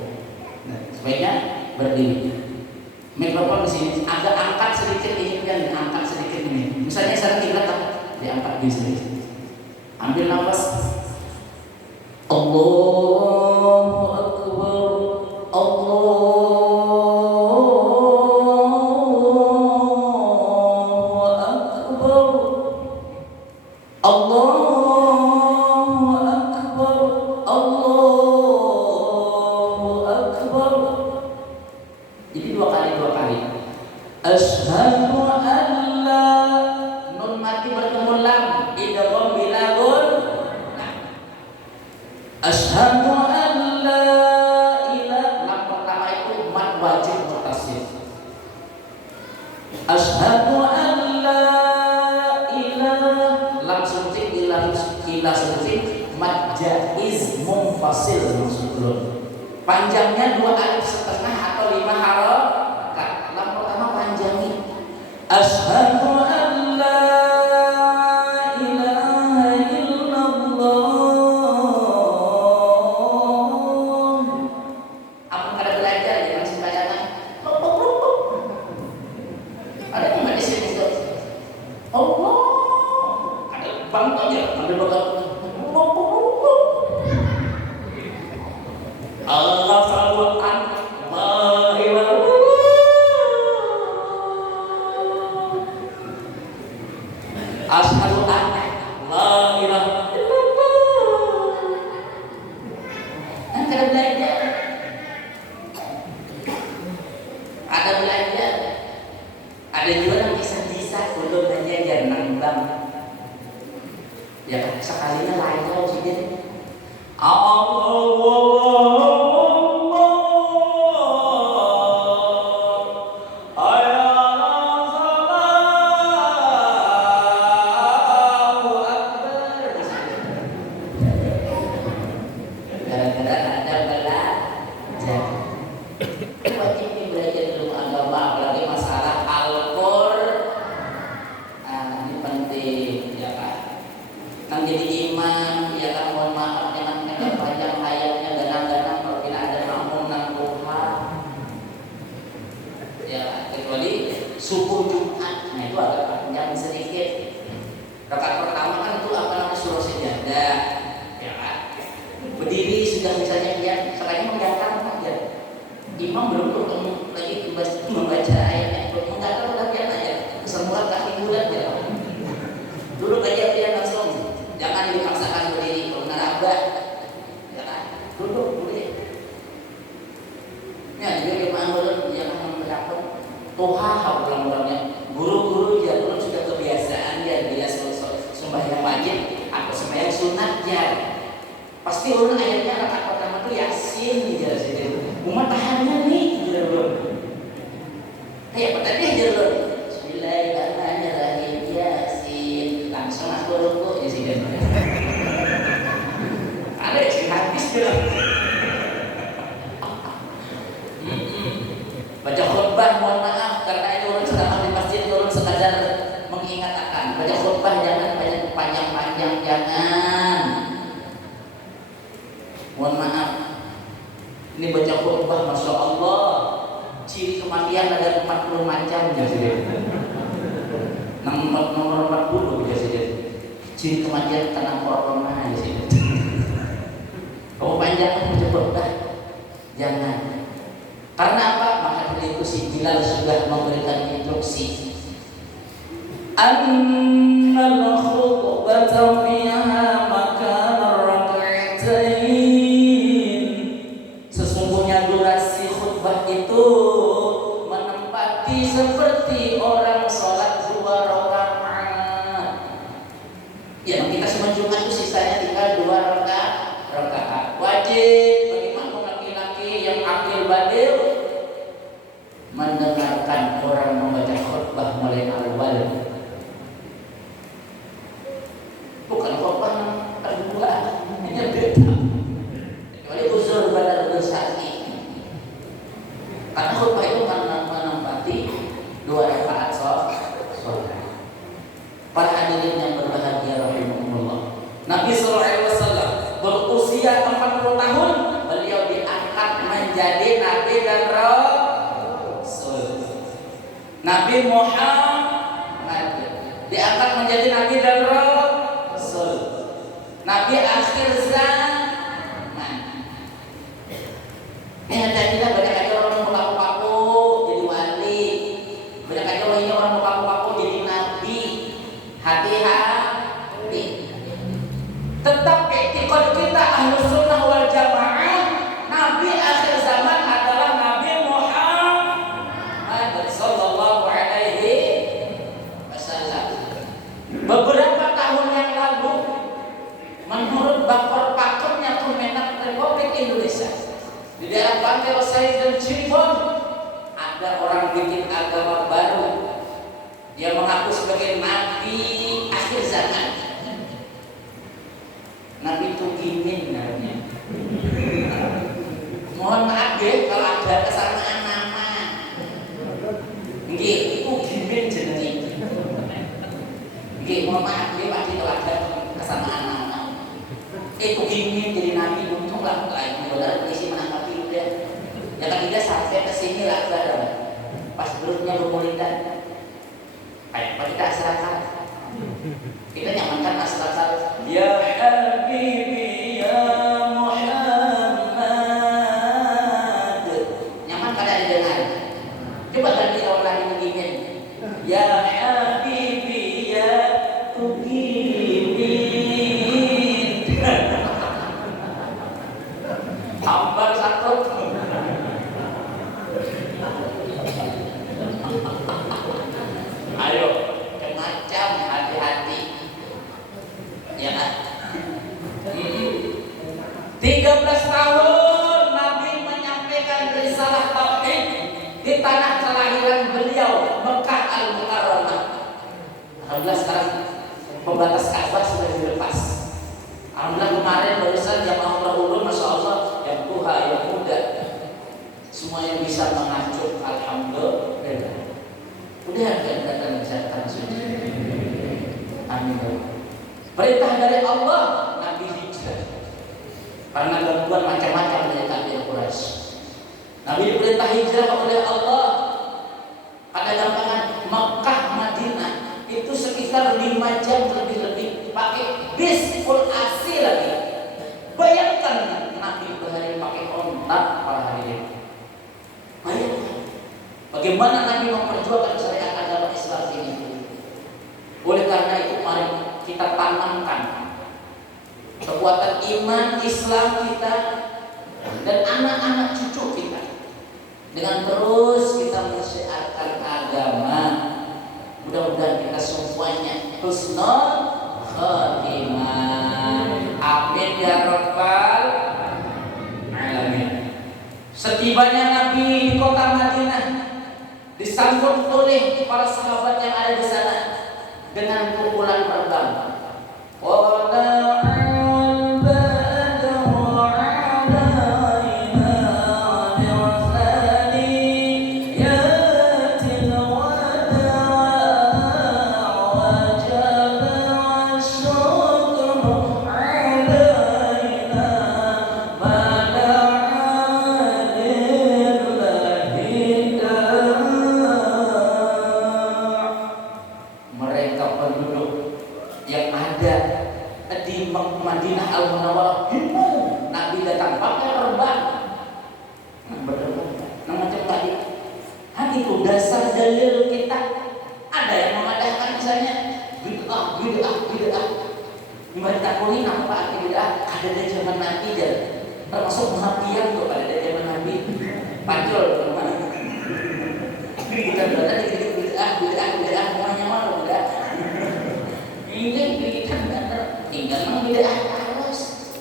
Nah, sebaiknya berdiri. Mikrofon di sini agak angkat sedikit ini dan angkat sedikit ini. Misalnya saya kiblat diangkat di sini. Ambil nafas. Allahu Akbar. Allahu Akbar. Allahu Akbar. Allahu Akbar. Jadi dua kali. Asyhadu an la, nun mati bertemu lam, idgham bila gun. Asyhadu an la ilaha, lam pertama itu mad wajib mutasif. Asyhadu an la ilaha, lam suntik ila suntik, mad jaiz munfasil maksudnya. Panjangnya 2 alif setengah atau 5 harokat. Lam pertama panjangnya. Asyhadu an la ilaha illallah. Apa kada belajar jangan sembarangan. Ada yang di sini tuh. Allah. Ada bang aja, ada bakal. Allah selalu asyhadu anna la ilaha illallah. Kan kada belajar. Ada belajar. Ada juga yang bisa untuk belajar nambang. Ya sekalinya lain kalau sih. Kan jadi imam, ya kan sudah misalnya dia sekali menggantar aja. Imam belum ketemu lagi membaca ayatnya, menggantar udah biar aja. Semula kaki bulat ya. Dulu aja dia langsung, jangan dipaksakan berdiri, kalau narabah, ya kan? Duduk boleh. Ya juga jemaah ulun yang mendapat toha pulang-pulangnya. Guru-guru ya ulun sudah kebiasaan ya dia sembahyang wajib atau sembahyang sunat ya. Pasti ulun ayatnya rakaat pertama tuh Yasin ya sih. Umat tahannya nih gitu ulun. Kayak pertanyaan aja ulun. Bismillahirrahmanirrahim Yasin. Langsung aku ruku di sini. Ada sih habis bilang. Baca khutbah mohon maaf karena itu ulun sedang di masjid ulun sekadar mengingatkan. Baca khutbah jangan banyak panjang-panjang jangan. Mohon maaf. Ini baca khutbah Masya Allah. Ciri kematian ada 40 macam ya sih. Nomor 40 ya sih. Ciri kematian karena corona ya sih. Kamu panjang baca khutbah jangan. Karena apa? Maka dari itu si Bilal sudah memberikan instruksi. Annal khutbata fiha makana raka'atain. Sesungguhnya durasi khutbah itu menempati seperti orang sholat 2 rakaat. Ya, kita semua Jumat itu sisanya tinggal 2 rakaat. Wajib bagi makmum laki-laki yang akil baligh mendengarkan orang membaca khutbah mulai awal. Bukan khutbah kedua, ini beda. Kecuali uzur badal bersari. Karena khutbah itu menempati 2 rakaat sholat. Para hadirin yang berbahagia rahimahumullah. Nabi sallallahu alaihi wasallam berusia 40 tahun, beliau diangkat menjadi nabi dan rasul. Nabi Muhammad diangkat menjadi nabi dan rasul. Nabi akhir zaman. Ini ada tidak banyak aja orang muka-mukaku jadi wali. Banyak aja orang muka-mukaku jadi nabi. Hati-hati. Tetap etikot kita Ahlus Sunnah wal Jamaah, Nabi akhir zaman adalah Nabi Muhammad sallallahu alaihi wasallam. Beberapa tahun yang lalu, menurut Bakor Pakemnya Kemenak Republik Indonesia, di daerah Bantel Said dan Cirebon, ada orang bikin agama baru. Dia mengaku sebagai Nabi akhir zaman. Nabi itu gimin namanya. Mohon maaf ya kalau ada kesamaan nama. Nggih, itu gimin jenenge. Nggih, mohon maaf ya Pak kalau ada kesamaan nama. Itu gimin jadi nabi untung lah lain saudara polisi menangkap dia. Ya kan dia sampai ke sini lah saudara. Pas grupnya bermulitan. Kayak Pak kita serahkan. Kita nyamankan asal-asal ya habibi ya Muhammad. Nyaman kada didengar. Coba ganti orang lain begini. Ya habibi ya tugimin. Hambar sakit. Ayo, macam hati-hati. Ya kan? 13 tahun Nabi menyampaikan risalah tauhid di tanah kelahiran beliau, Mekah Al-Mukarramah. Alhamdulillah sekarang pembatas Ka'bah sudah dilepas. Alhamdulillah kemarin barusan yang Allah ulun, Masya Allah, yang tuha, yang muda, semua yang bisa mengacu, alhamdulillah. Udah datang bisa datang suci. Amin. Perintah dari Allah, Nabi hijrah. Karena gangguan macam-macam dari kafir Quraisy. Nabi diperintah hijrah oleh Allah. Pada gampangan Mekah Madinah itu sekitar 5 jam lebih-lebih pakai bis full AC lagi. Bayangkan Nabi Nah, para hadirin, bayangkan bagaimana Nabi memperjuangkan syariat agama Islam ini. Oleh karena itu mari kita tanamkan kekuatan iman Islam kita dan anak-anak cucu kita dengan terus kita mensyiarkan agama. Mudah-mudahan kita semuanya husnul khatimah. Amin ya rabbal alamin. Setibanya Nabi di kota Madinah disambut oleh para sahabat yang ada di sana dengan pukulan terbang. Madinah Al-Munawwarah, Nabi datang pakai terbang, macam tadi. Itu dasar dalil kita. Ada yang mengadakan misalnya bid'ah. Mereka kuni apa arti bid'ah? Ada dari zaman Nabi dan termasuk Muhammadiyah tuh pada dari zaman Nabi. Pancol teman. Bukan berarti bid'ah semuanya malu bid'ah. Ini kita tinggal membeda terus.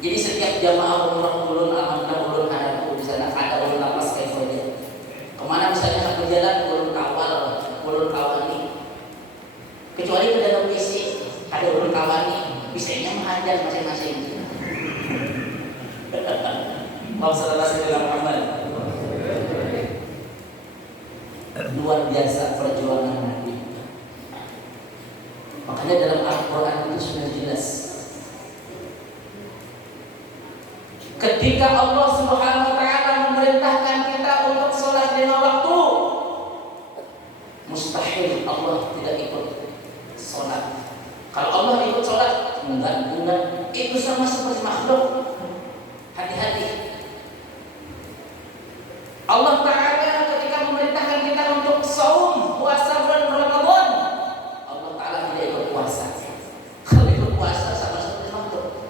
Jadi setiap jamaah ulun alhamdulillah ulun ada di sana, ada ulun lapas kayak dia. Kemana misalnya nak berjalan ulun kawani. Kecuali ke dalam WC ada ulun kawani, bisanya mengajar masing-masing. Wassalamualaikum warahmatullahi wabarakatuh. Luar biasa perjuangan Nabi. Makanya dalam Al-Quran itu sudah jelas. Ketika Allah Subhanahu wa Ta'ala memerintahkan kita untuk sholat lima waktu, mustahil Allah tidak ikut sholat. Kalau Allah ikut sholat, enggak, itu sama seperti makhluk. Hati-hati. Allah Ta'ala ketika memerintahkan kita untuk saum, puasa bulan Ramadan, Allah Ta'ala tidak ikut puasa. Kalau ikut puasa sama seperti makhluk.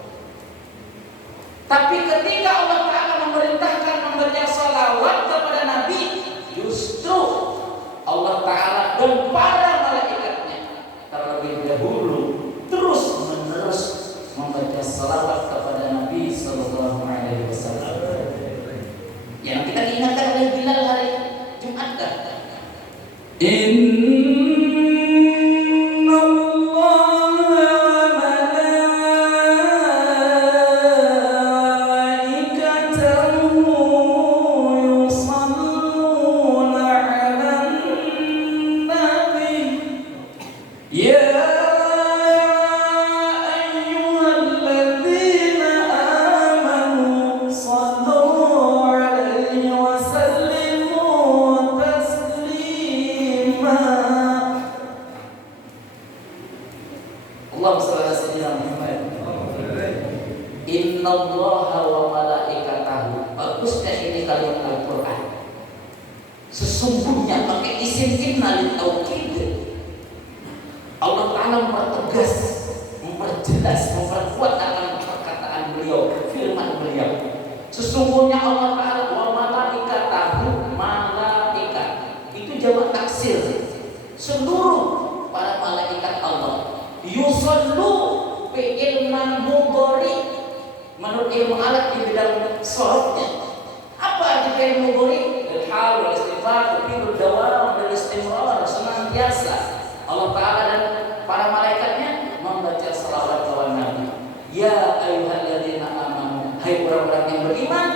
Tapi ketika Allah Ta'ala memerintahkan membaca salawat kepada Nabi, justru Allah Ta'ala dan para malaikatnya terlebih dahulu terus menerus membaca salawat kepada Nabi Sallallahu Alaihi Wasallam. Yang kita diingatkan oleh Bilal hari Jumat kan? Innallaha wa malaikatahu. Bagusnya ini kalimat Al-Quran. Sesungguhnya pakai isim innalil taukid. Allah Ta'ala mempertegas, memperjelas, memperkuat akan perkataan beliau, firman beliau. Sesungguhnya Allah Ta'ala wa malaikatahu, malaikat itu jamak taksir. Seluruh para malaikat Allah yusallu fi'il mudhari. Menurut ilmu alat di bidang sorotnya, apa arti fi'il mudhari? Al-hal wal istifham tufidul dawam dan istimrar, senantiasa. Allah Ta'ala dan para malaikatnya membaca salawat kepada Nabi. Ya ayyuhalladzina amanu, hai orang-orang yang beriman,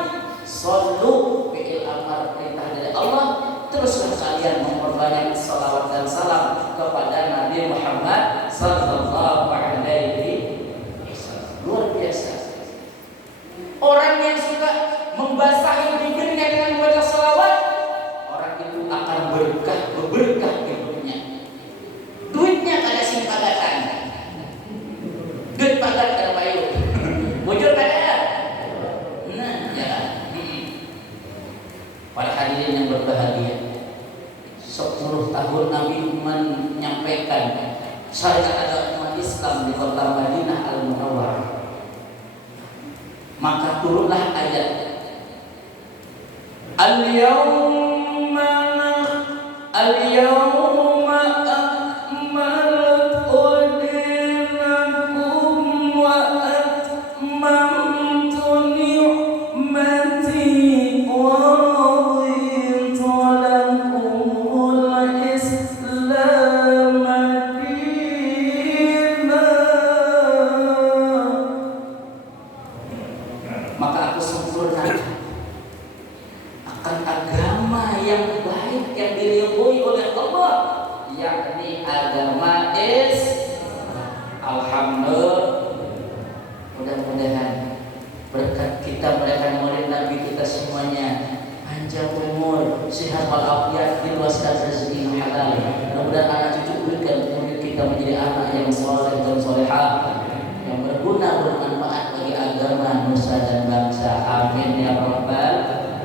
shallu fi'il amar, perintah dari Allah, teruslah kalian memperbanyak salawat dan salam kepada Nabi Muhammad sallallahu alaihi wasallam. Luar biasa. Orang yang suka membasahi bibirnya dengan membaca salawat, orang itu akan berberkah hidupnya. Duitnya kada sing pagatan. Duit pagat kada payu. Bujur Islam di kota Madinah Al-Munawwarah. Maka turunlah ayat Al-yawma akmaltu dinakum wa atmamtu ni'mati wa raditu lakumul Islam dinan. Maka aku sempurnakan akan agama yang baik yang diridhoi oleh Allah, yakni agama Alhamdulillah. Mudah-mudahan berkat kita mereka murid Nabi kita semuanya panjang umur, sehat walafiat, diluaskan rezeki yang halal. Mudah-mudahan anak cucu murid kita menjadi anak yang saleh dan salehah, yang berguna bermanfaat bagi agama, nusa dan bangsa. Amin ya rabbal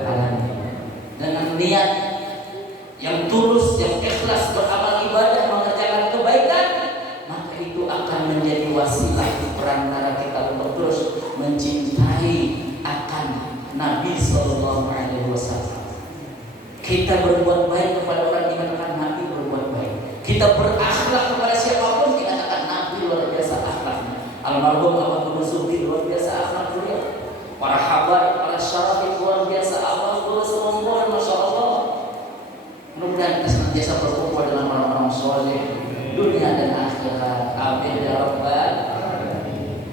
alamin. Dengan niat yang tulus, yang ikhlas beramal ibadah, mengerjakan kebaikan, maka itu akan menjadi wasilah perantara kita untuk terus mencintai akan Nabi Sallallahu Alaihi Wasallam. Kita berbuat baik kepada orang dikatakan Nabi berbuat baik. Kita berakhlak kepada siapapun dikatakan Nabi luar biasa akhlaknya. Almarhum Abdul Zuhri luar biasa akhlak beliau. Para habaib, para syarif luar biasa akhlak beliau semuanya, masya Allah. Mudah-mudahan kita senantiasa berkumpul dengan orang-orang soleh dunia dan akhirat. Amin ya rabbal alamin.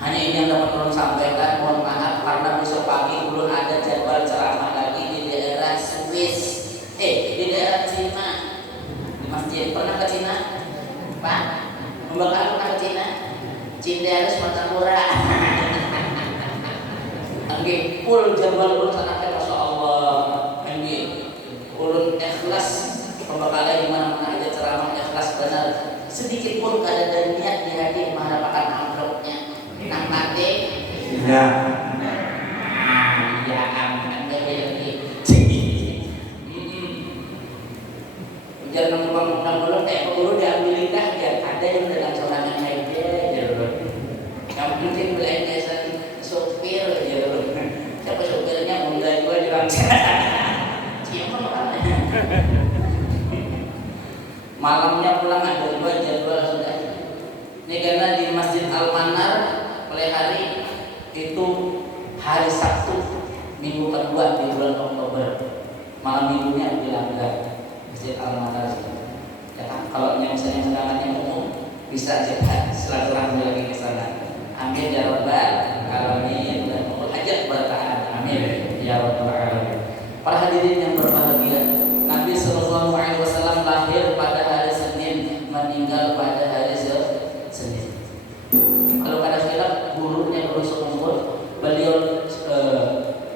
Hanya ini yang dapat tolong sampaikan. Mohon maaf karena besok pagi belum ada jadwal ceramah lagi di daerah Swiss, di daerah Cina, di masjid. Pernah ke Cina, Pak? Membakar pernah ke Cina? Cinderus Matapura. Oke, full jadwal ulun sanaknya, masya Allah. Oke, ulun ikhlas pembakalan di mana-mana aja ceramah ikhlas benar. Sedikit pun kada ada niat di hati mengharapkan amplopnya. Nang mati. Ya. Ya aman lagi. Jangan ngomong belum kayak guru diambil nikah ya. Ada yang dengan sorangan aja gitu. Yang penting belajar sopir aja. Siapa sopirnya mulai gue bilang siapa makanya. Malamnya pulang ada 2 jadwal sudah. Ini karena di Masjid Al-Manar mulai hari itu hari Sabtu minggu kedua di bulan Oktober. Malam minggunya di Langgar Masjid Al-Manar. Ya kan? Kalau yang misalnya undangannya umum bisa aja silaturahmi lagi ke sana. Amin ya rabbal alamin dan umur hajat bertahan. Amin ya rabbal alamin. Para hadirin yang berbahagia, Nabi Sallallahu Alaihi Wasallam lahir pada hari Senin, meninggal pada hari Senin. Kalau pada khilaf gurunya guru seumur, beliau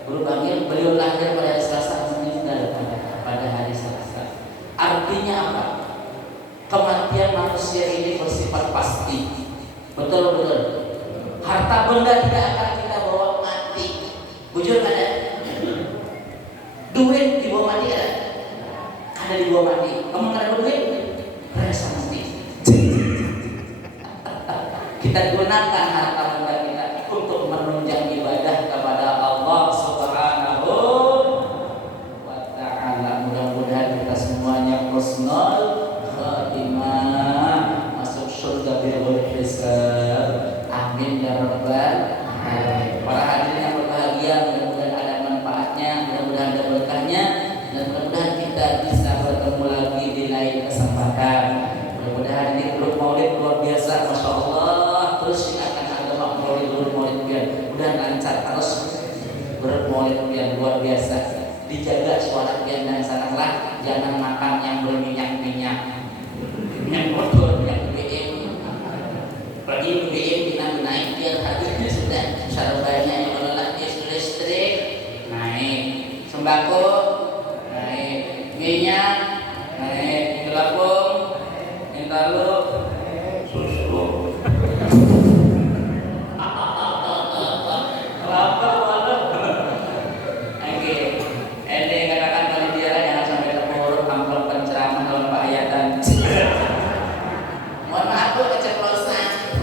guru bangil, beliau lahir pada hari Selasa, meninggal pada hari Selasa. Artinya apa? Kematian manusia ini bersifat pasti. Betul. Harta benda tidak akan kita bawa mati. Bujur ada. Duit dibawa mati ada dibawa mati. Kamu ada duit? Rasa mati. Kita gunakan harta benda kita untuk menunjang ibadah kepada Allah Subhanahu wa ta'ala. Mudah-mudahan kita semuanya husnul khatimah, masuk surga bil hisab. Amin ya rabbal alamin. Para hadirin yang berbahagia, mudah-mudahan ada manfaatnya, mudah-mudahan ada berkahnya, dan mudah-mudahan kita bisa bertemu lagi di lain kesempatan. Mudah-mudahan ini grup maulid luar biasa, masya Allah. Terus akan ada maulid biar mudah lancar, terus grup maulid biar luar biasa. Dijaga suara biar dan sangatlah, jangan makan yang berminyak-minyak, yang kotor, yang BBM. Pergi BBM kita naik biar harganya sudah sarbannya yang menolak listrik naik, sembako naik, minyak naik, gelapung, lalu susu. Lapar malam. Oke, ini katakan kali dia jangan sampai terpuruk amplop penceramah dalam Pak Ayatan. Mohon maaf bu keceplosan.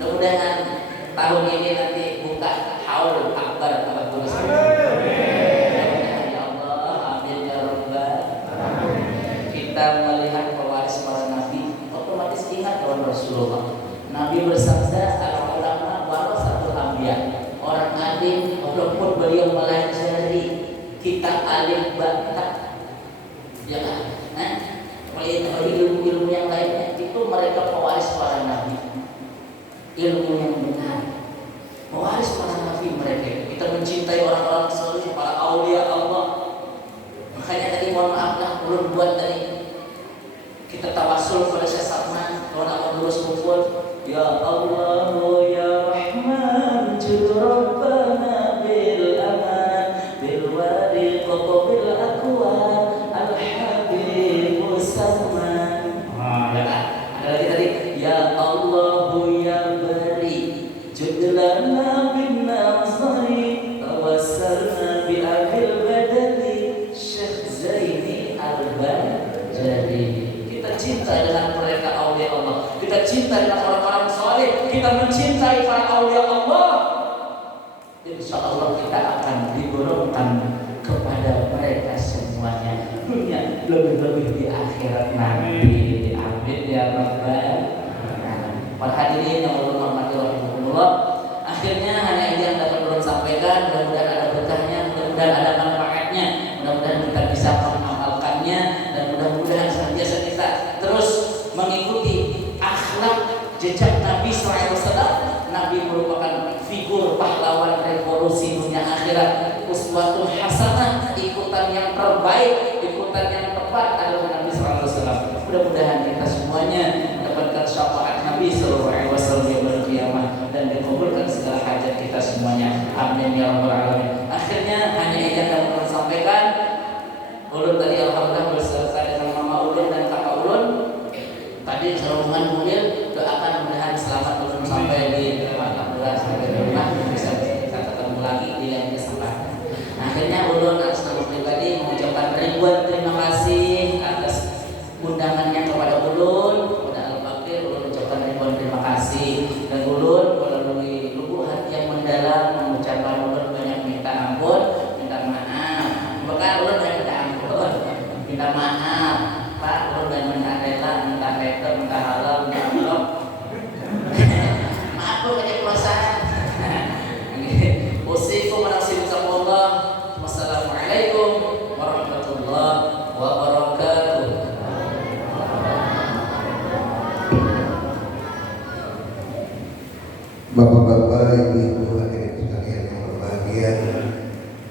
Mudah-mudahan tahun ini nanti buka haul akbar abad tulis. Ya Allah, amin ya rabbal. Kita melihat pewaris para nabi, otomatis ingat kawan Rasulullah. Nabi bersabda, al-ulama warasatul anbiya. Orang alim walaupun beliau melajari kita alim bata, ya kan? Melihat ilmu-ilmu yang lainnya itu mereka pewaris para nabi. Ilmu yang benar, pewaris para nabi mereka. Kita mencintai orang-orang saleh, para aulia Allah. Makanya tadi mohon maaf lah, belum buat tadi kita tawasul pada Syekh Salman, kalau nak terus kumpul, ya Allah ya Rahman jud Rabbana bil aman bil wadi qabil aqwan al habib musamman. Ya kan? Ada lagi tadi, ya Allah ya bari jud lana bin nazari tawassalna bi abil badali Syekh Zaini al-Bajali. Kita cinta dengan mereka aulia Allah, kita cinta dengan orang-orang saleh, kita mencintai para aulia Allah. Insya Allah kita akan digolongkan kepada mereka semuanya, dunia lebih-lebih di akhirat nanti. Amin ya rabbal alamin. Para hadirin yang Allah hormati rahimakumullah, akhirnya hanya ini yang dapat ulun sampaikan. Mudah-mudahan ada berkahnya, mudah-mudahan ada manfaatnya, mudah-mudahan kita bisa mengamalkannya, dan mudah-mudahan senantiasa kita terus mengikuti akhlak jejak Nabi SAW. Nabi merupakan figur pahlawan revolusi dunia akhirat, uswatul hasanah, ikutan yang terbaik, ikutan yang tepat adalah Nabi SAW. Mudah-mudahan kita semuanya mendapatkan syafaat Nabi SAW yaumul qiyamah dan dikabulkan segala hajat kita semuanya. Amin ya rabbal alamin. Akhirnya hanya ini yang dapat saya sampaikan. Ulun tadi alhamdulillah berselesai dengan mama ulun dan kakak ulun. Tadi rombongan mobil doakan mudahan selamat ulun sampai di alhamdulillah sampai di rumah, bisa kita ketemu lagi di lain kesempatan. Akhirnya ulun atas nama pribadi mengucapkan ribuan terima kasih atas undangannya kepada ulun, kepada Al-Fakir. Ulun ucapkan ribuan terima kasih, dan ulun melalui lubuk hati yang mendalam mengucapkan ulun banyak minta ampun, minta maaf. Bahkan ulun minta ampun, minta maaf Pak, ulun dan minta rela, minta rela, minta halal, minta Allah. Maaf bu, keceplosan. Usikum nafsi bismillah. Wassalamualaikum warahmatullahi wabarakatuh. Bapak-bapak